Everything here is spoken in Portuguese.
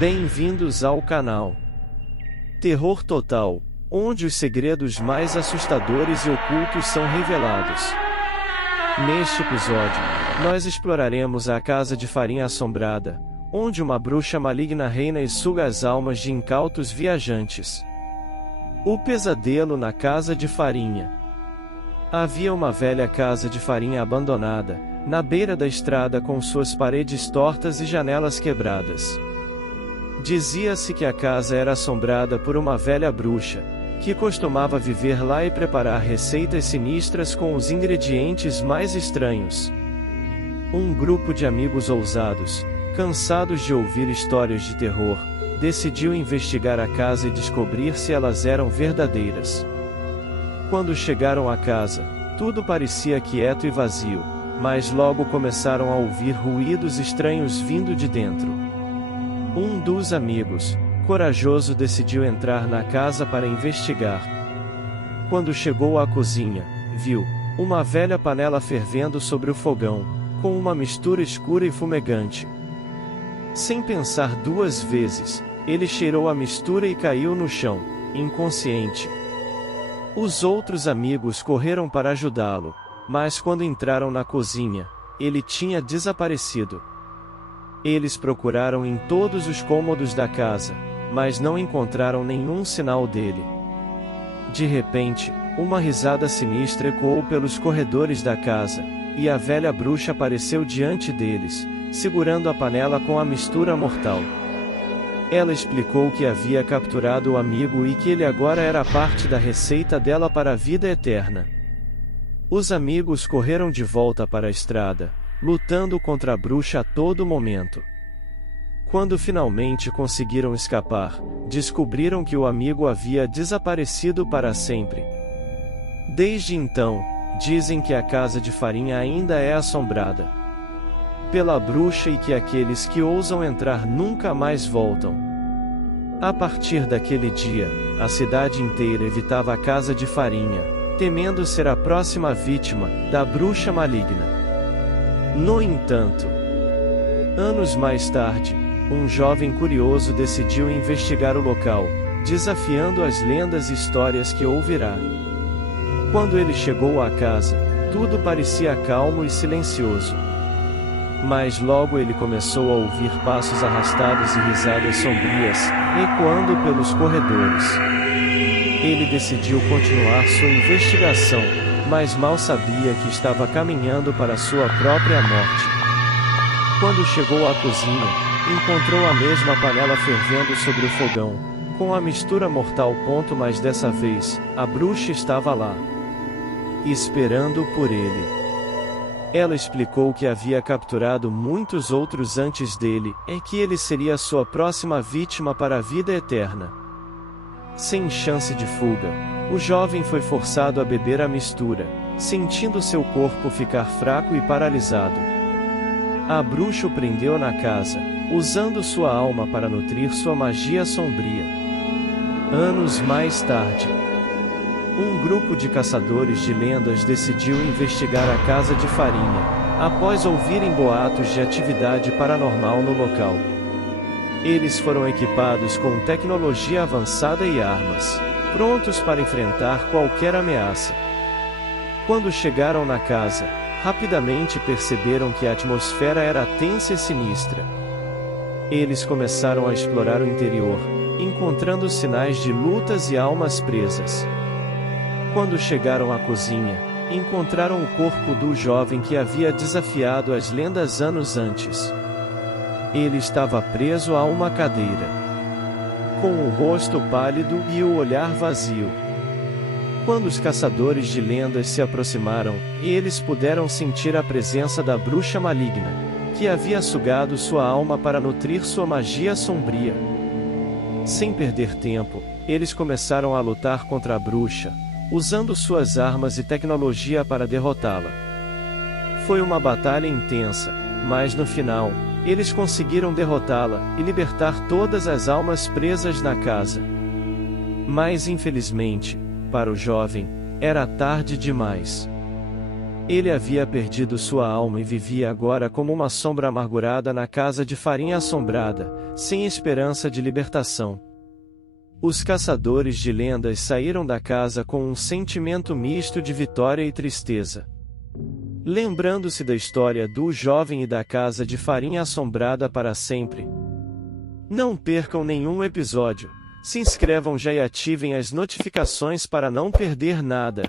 Bem-vindos ao canal Terror Total, onde os segredos mais assustadores e ocultos são revelados. Neste episódio, nós exploraremos a Casa de Farinha Assombrada, onde uma bruxa maligna reina e suga as almas de incautos viajantes. O pesadelo na Casa de Farinha. Havia uma velha casa de farinha abandonada, na beira da estrada com suas paredes tortas e janelas quebradas. Dizia-se que a casa era assombrada por uma velha bruxa, que costumava viver lá e preparar receitas sinistras com os ingredientes mais estranhos. Um grupo de amigos ousados, cansados de ouvir histórias de terror, decidiu investigar a casa e descobrir se elas eram verdadeiras. Quando chegaram à casa, tudo parecia quieto e vazio, mas logo começaram a ouvir ruídos estranhos vindo de dentro. Um dos amigos, corajoso, decidiu entrar na casa para investigar. Quando chegou à cozinha, viu uma velha panela fervendo sobre o fogão, com uma mistura escura e fumegante. Sem pensar duas vezes, ele cheirou a mistura e caiu no chão, inconsciente. Os outros amigos correram para ajudá-lo, mas quando entraram na cozinha, ele tinha desaparecido. Eles procuraram em todos os cômodos da casa, mas não encontraram nenhum sinal dele. De repente, uma risada sinistra ecoou pelos corredores da casa, e a velha bruxa apareceu diante deles, segurando a panela com a mistura mortal. Ela explicou que havia capturado o amigo e que ele agora era parte da receita dela para a vida eterna. Os amigos correram de volta para a estrada, lutando contra a bruxa a todo momento. Quando finalmente conseguiram escapar, descobriram que o amigo havia desaparecido para sempre. Desde então, dizem que a Casa de Farinha ainda é assombrada pela bruxa e que aqueles que ousam entrar nunca mais voltam. A partir daquele dia, a cidade inteira evitava a Casa de Farinha, temendo ser a próxima vítima da bruxa maligna. No entanto, anos mais tarde, um jovem curioso decidiu investigar o local, desafiando as lendas e histórias que ouvirá. Quando ele chegou à casa, tudo parecia calmo e silencioso. Mas logo ele começou a ouvir passos arrastados e risadas sombrias, ecoando pelos corredores. Ele decidiu continuar sua investigação, mas mal sabia que estava caminhando para sua própria morte. Quando chegou à cozinha, encontrou a mesma panela fervendo sobre o fogão, com a mistura mortal. Mas dessa vez, a bruxa estava lá, esperando por ele. Ela explicou que havia capturado muitos outros antes dele, e que ele seria sua próxima vítima para a vida eterna. Sem chance de fuga, o jovem foi forçado a beber a mistura, sentindo seu corpo ficar fraco e paralisado. A bruxa o prendeu na casa, usando sua alma para nutrir sua magia sombria. Anos mais tarde, um grupo de caçadores de lendas decidiu investigar a Casa de Farinha, após ouvirem boatos de atividade paranormal no local. Eles foram equipados com tecnologia avançada e armas, prontos para enfrentar qualquer ameaça. Quando chegaram na casa, rapidamente perceberam que a atmosfera era tensa e sinistra. Eles começaram a explorar o interior, encontrando sinais de lutas e almas presas. Quando chegaram à cozinha, encontraram o corpo do jovem que havia desafiado as lendas anos antes. Ele estava preso a uma cadeira, com o rosto pálido e o olhar vazio. Quando os caçadores de lendas se aproximaram, eles puderam sentir a presença da bruxa maligna, que havia sugado sua alma para nutrir sua magia sombria. Sem perder tempo, eles começaram a lutar contra a bruxa, usando suas armas e tecnologia para derrotá-la. Foi uma batalha intensa, mas no final, eles conseguiram derrotá-la e libertar todas as almas presas na casa. Mas infelizmente, para o jovem, era tarde demais. Ele havia perdido sua alma e vivia agora como uma sombra amargurada na Casa de Farinha Assombrada, sem esperança de libertação. Os caçadores de lendas saíram da casa com um sentimento misto de vitória e tristeza. Lembrando-se da história do jovem e da casa de farinha assombrada para sempre. Não percam nenhum episódio. Se inscrevam já e ativem as notificações para não perder nada.